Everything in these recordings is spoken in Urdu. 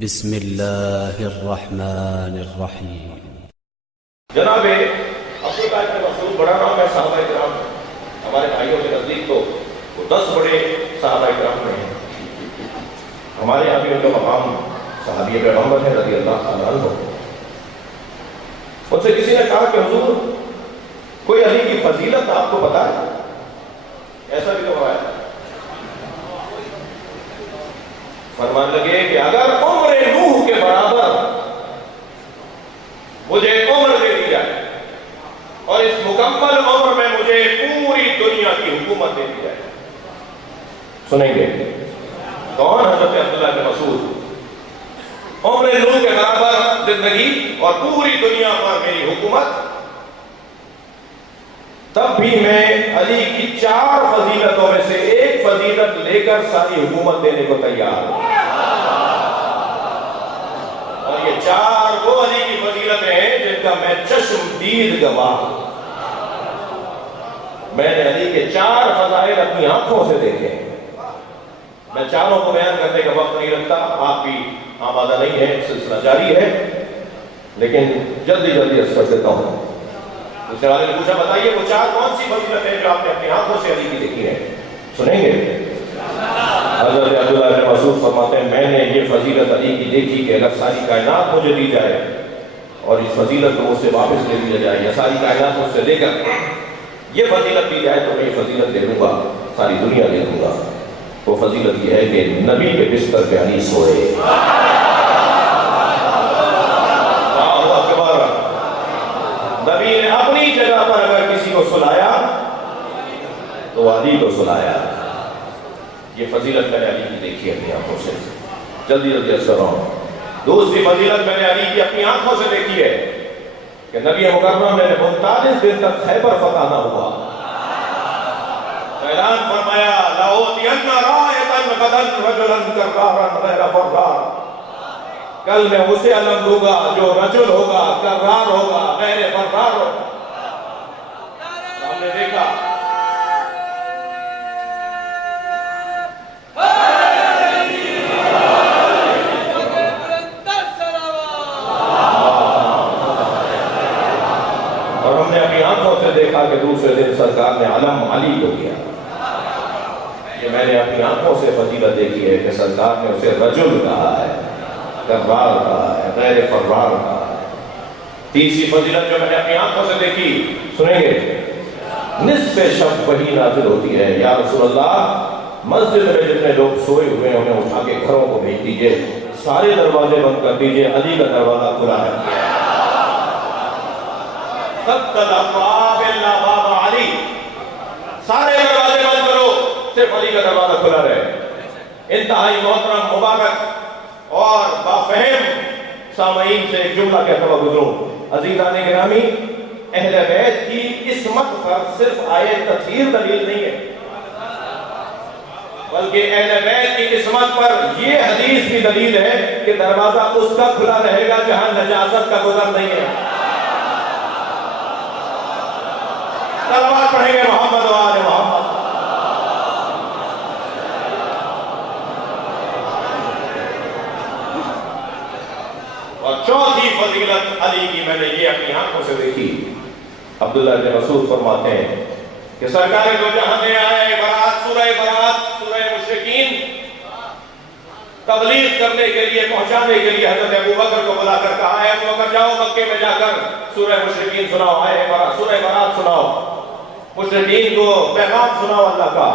بسم اللہ الرحمن الرحیم۔ جناب عبداللہ ابن مسعود بڑا نام ہے صحابہ کرام میں، ہمارے بھائیوں کے نزدیک تو وہ 10 بڑے صحابہ کرام میں ہیں۔ ہمارے یہاں بھی ان کا مقام صحابی پیغمبر ہے رضی اللہ تعالیٰ عنہ۔ ان سے کسی نے کہا کہ حضور کوئی علی کی فضیلت آپ کو پتا ہے؟ ایسا بھی تو ہوا ہے۔ فرمانے لگے کہ اگر عمر نوح کے برابر مجھے عمر دے دی جائے اور اس مکمل عمر میں مجھے پوری دنیا کی حکومت دے دی جائے، سنیں گے کون؟ حضرت عبداللہ بن مسعود۔ عمر نوح کے برابر زندگی اور پوری دنیا پر میری حکومت، تب بھی میں علی کی 4 فضیلتوں میں سے ایک فضیلت لے کر ساری حکومت دینے کو تیار ہوں۔ اور یہ 4 وہ علی کی فضیلتیں ہیں جن کا میں چشم دید گواہ ہوں۔ میں نے علی کے 4 فضائل اپنی آنکھوں سے دیکھے ہیں۔ میں چاروں کو بیان کرنے کا وقت نہیں رکھتا، آپ بھی آمادہ نہیں ہے، سلسلہ جاری ہے، لیکن جلدی عرض کر دیتا ہوں۔ دوسرے والے نے پوچھا بتائیے وہ 4 کون سی فضیلت ہیں جو آپ نے اپنی آنکھوں سے علی کی دیکھی ہے؟ سنیں گے؟ حضرت عبداللہ بن مسعود فرماتے ہیں میں نے یہ فضیلت علی کی دیکھی کہ اگر ساری کائنات مجھے دی جائے اور اس فضیلت کو مجھ سے واپس لے لیا جائے، یا ساری کائنات مجھ سے لے کر یہ فضیلت دی جائے تو میں یہ فضیلت دے دوں گا، ساری دنیا دے دوں گا۔ وہ فضیلت یہ ہے کہ نبی کے بستر پہ علی سوئے۔ نبی نے اپنی جگہ پر اگر کسی کو سلایا تو علی کو سلایا۔ یہ فضیلت میں نے علی کی دیکھی اپنی آنکھوں سے، جلدی عرض کر رہا ہوں۔ دوسری فضیلت میں نے علی کی اپنی آنکھوں سے دیکھی ہے کہ نبی مکرم نے 39 دن تک خیبر فتح نہ ہوا۔ اعلان فرمایا لَأُوتِيَنَّ رَائِطًا غَدًا رَجُلًا كَرَّارًا غَيْرَ فَرَّارٍ، کل میں اسے علم دوں گا جو رجل ہوگا، کرار ہوگا، غیر فرار ہوگا۔ ہم نے دیکھا اور ہم نے اپنی آنکھوں سے دیکھا کہ دوسرے دن سرکار نے علم علی کو دیا۔ یہ میں نے اپنی آنکھوں سے فضیلت دیکھی ہے کہ سرکار نے اسے رجل کہا ہے، کرار کہا ہے، غیر فرار کہا ہے۔ تیسری فضیلت جو میں نے اپنی آنکھوں سے دیکھی، سنیں گے؟ نصف شب وحی نازل ہوتی ہے، یا رسول اللہ مسجد میں جتنے لوگ سوئے ہوئے ہیں انہیں اٹھا کے گھروں کو بھیج دیجئے، سارے دروازے بند کر دیجئے، علی کا دروازہ کھلا ہے۔ سَدَّدَ أَبْوَابَ إِلَّا بَابَ عَلِي، سارے دروازے بند کرو، صرف علی کا دروازہ کھلا رہے۔ انتہائی محترم، مبارک اور بافہم سامعین سے ایک جملہ کہتا ہوا گزروں۔ عزیزان گرامی، اہل بیت کی عصمت پر صرف آیت تطہیر دلیل نہیں ہے، بلکہ اہل بیت کی عصمت پر یہ حدیث بھی دلیل ہے کہ دروازہ اس کا کھلا رہے گا جہاں نجاست کا گزر نہیں ہے۔ صلوات پڑھیں گے محمد و آل محمد۔ اور چوتھی فضیلت علی کی میں نے یہ اپنی آنکھوں سے دیکھی۔ عبداللہ بن مسعود فرماتے ہیں کہ سرکار دو جہاں میں آئے برات، سورہ مشرکین تبلیغ کرنے کے لیے، پہنچانے کے لیے حضرت ابو بکر کو بلا کر کہا ہے ابو بکر جاؤ مکے میں جا کر سورہ مشرکین سناؤ، آئے سورہ برات سناؤ، مشرکین کو پیغام سناؤ اللہ کا۔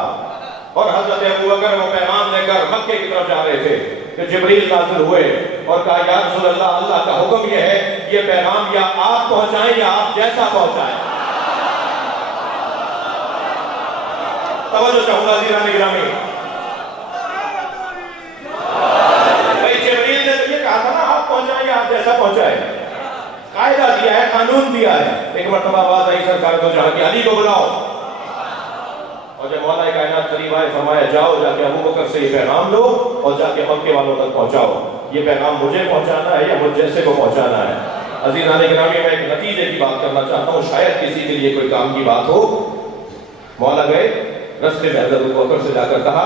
اور حضرت ابو بکر وہ پیغام لے کر مکے کی طرف جا رہے تھے کہ جبریل نازل ہوئے اور کہا یا رسول اللہ، اللہ کا حکم یہ ہے یہ پیغام یا آپ پہنچائیں یا آپ جیسا پہنچائیں۔ توجہ چاہوں گا عزیزان گرامی، بھئی جبریل نے تو یہ کہا تھا نا آپ پہنچائیں یا آپ جیسا پہنچائیں، قاعدہ دیا ہے، قانون دیا ہے۔ ایک مرتبہ آواز آئی سرکار کو جہاں کہ علی کو بلاؤ، اور جب مولا کائنات قریب آئے فرمایا جاؤ جا کے ابو بکر سے یہ پیغام لو اور جا کے مکے والوں تک پہنچاؤ، یہ پیغام مجھے پہنچانا ہے یا مجھ جیسے کو پہنچانا ہے۔ عزیزان گرامی، میں ایک نتیجے کی بات کرنا چاہتا ہوں، شاید کسی کے لیے کوئی کام کی بات ہو۔ مولا گئے رستے میں حضرت ابو بکر سے جا کر کہا